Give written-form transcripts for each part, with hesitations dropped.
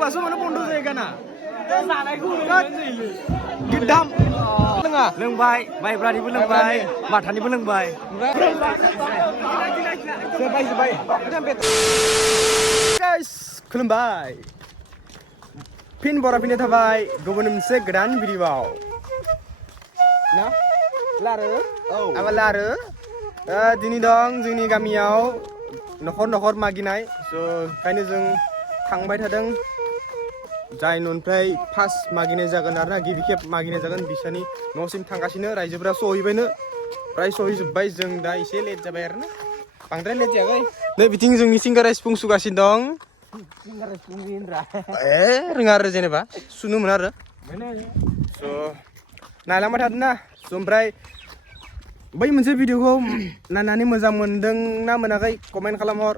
होबासो माने बन्द' जायो गाना गिदाम लोङा लोंबाय माइब्रानिबो लोंबाय माथानिबो लोंबाय जोबाय गाइस खुलुमबाय फिन बराफिननाय थाबाय गुबुन मोनसे गोदान भिडिअ'आव ना लारो आबा लारो दिनै दं जोंनि गामियाव न'खर मागिनाय स' ओंखायनो जों थांबाय थादों जाय न'निफ्राय फार्स्ट मागिनाय जागोन आरोना गिबि खेब मागिनाय जागोन बिसोरनि न'सिम थांगासिनो रायजोफोरा सहैबायनो फ्राय सहैजोब्बाय जों दा एसे लेट जाबाय आरोना बांद्राय लेट जायाखै नै बिथिं जोंनि सिंगारा सिफुं सुगासिनो दं रोङा आरो जेनेबा सुनो मोना आरो स' नायलांबाय थादों ना स' ओमफ्राय बै मोनसे भिडिअखौ नायनानै मोजां मोनदों ना मोनाखै कमेन्ट खालामहर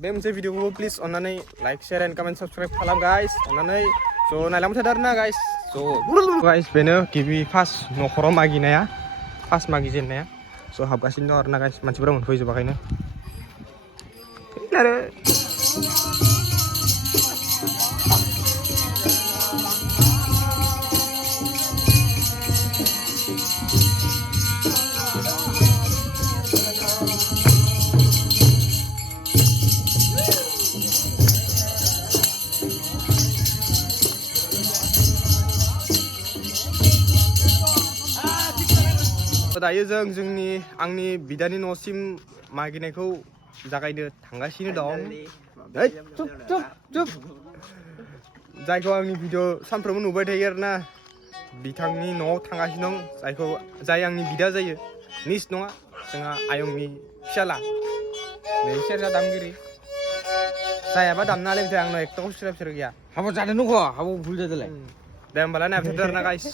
बे मोनसे भिडिअखौ प्लिज अन्नानै like share and comment subscribe खालाम गाइस अन्नानै स' नायलांबाय थादों आरोना गाइस स' गाइस बेनो गिबि फार्स्ट न'खराव मागिनाया फार्स्ट मागिजेननाया स' हाबगासिनो दं आरोना गाइस मानसिफोरा मोनफैजोबाखैनो आरो दायो जों आंनि बिदानि न'सिम मागिनायखौ जागायनो थांगासिनो दं जायखौ आंनि भिडिअ सानफ्रोमबो नुबाय थायो आरोना बिथांनि न'आव थांगासिनो दं जाय आंनि बिदा जायो निस नङा जोंहा आयंनि फिसाला नै सेरजा दामगिरि जायाबा दामना होलायबाय आंनाव एकटाखौ सोर गैया हाबा जादों नंगौ हाबा भुल जादोंलाय दे होमबालाय नायबाय थादो आरोना गाइस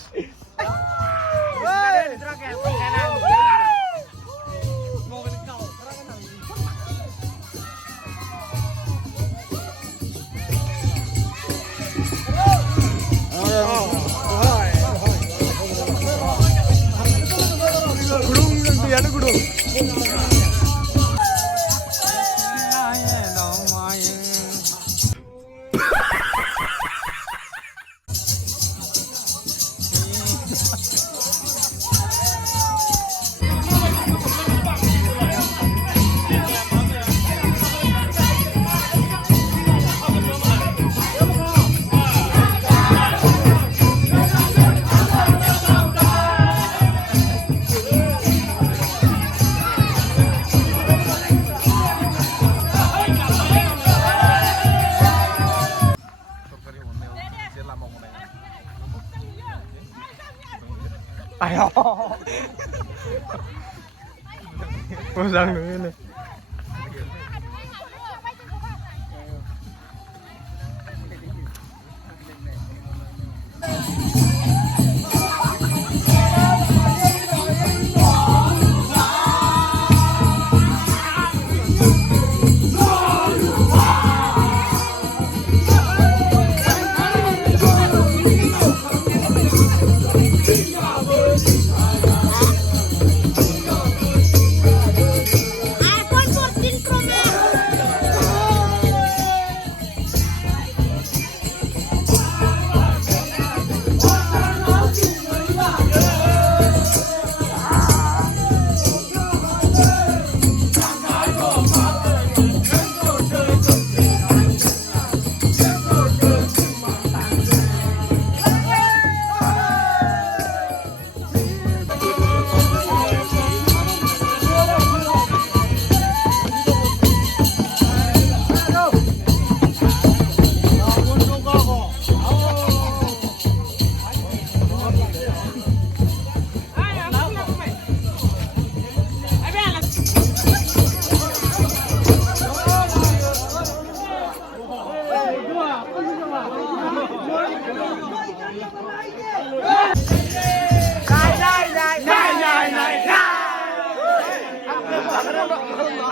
ayo mo장 nungguin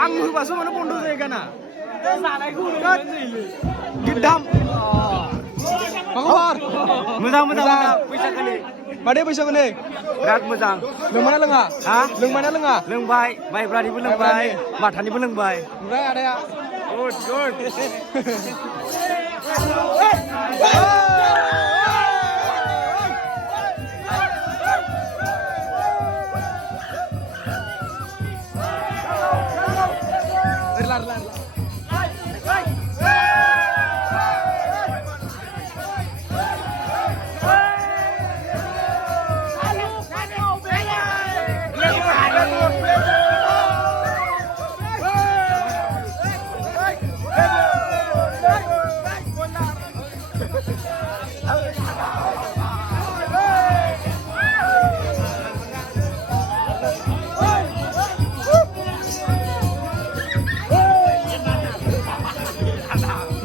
आं होबासो माने बन्द' जायो गाना गिदाम मा खबर मोजां बैसागोनि मादे बैसागोनि बिराद मोजां लोंमाना लोङा हा लोंमाना लोङा लोंबाय माइब्रानिबो लोंबाय माथानिबो लोंबाय ओमफ्राय आदाया good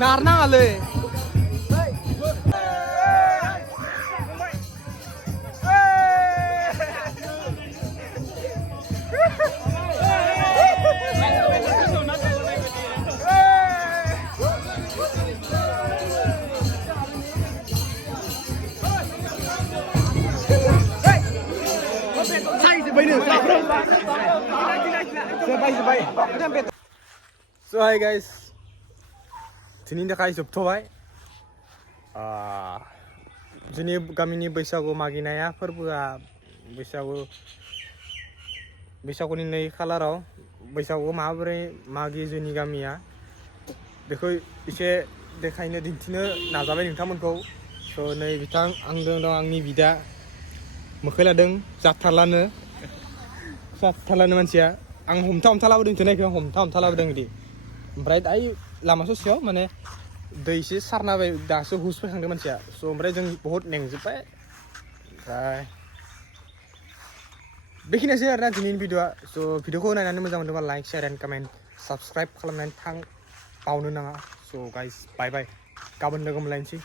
Narna ale. So hi guys, दिनैनि थाखाय जोबथ'बाय जोंनि गामिनि बैसागु मागिनाया फोरबोआ बैसागुनि 2 खालाराव बैसागुआव माबोरै मागियो जोंनि गामिया बेखौ एसे देखायनो दिन्थिनो नाजाबाय नोंथांमोनखौ स' नै बिथां आंजों दं आंनि बिदा मोखै लादों जाथारलानो मानसिया आं हमथा लाबोदों थोनायखौ हमथा लाबोदों बिदि ओमफ्राय दायो लामा ससेयाव माने दै एसे सारना होबाय दासो हुस फैखांदों मानसिया स' ओमफ्राय जों बहुत मेंजोब्बाय ओमफ्राय बेखिनियासै आरोना दिनैनि भिडिअ'आ स' भिडिअ'खौ नायनानै मोजां मोनदोंबा like share and comment subscribe खालामनानै बावनो नाङा स' गाइस बाय बाय गाबोन लोगो मोनलायनोसै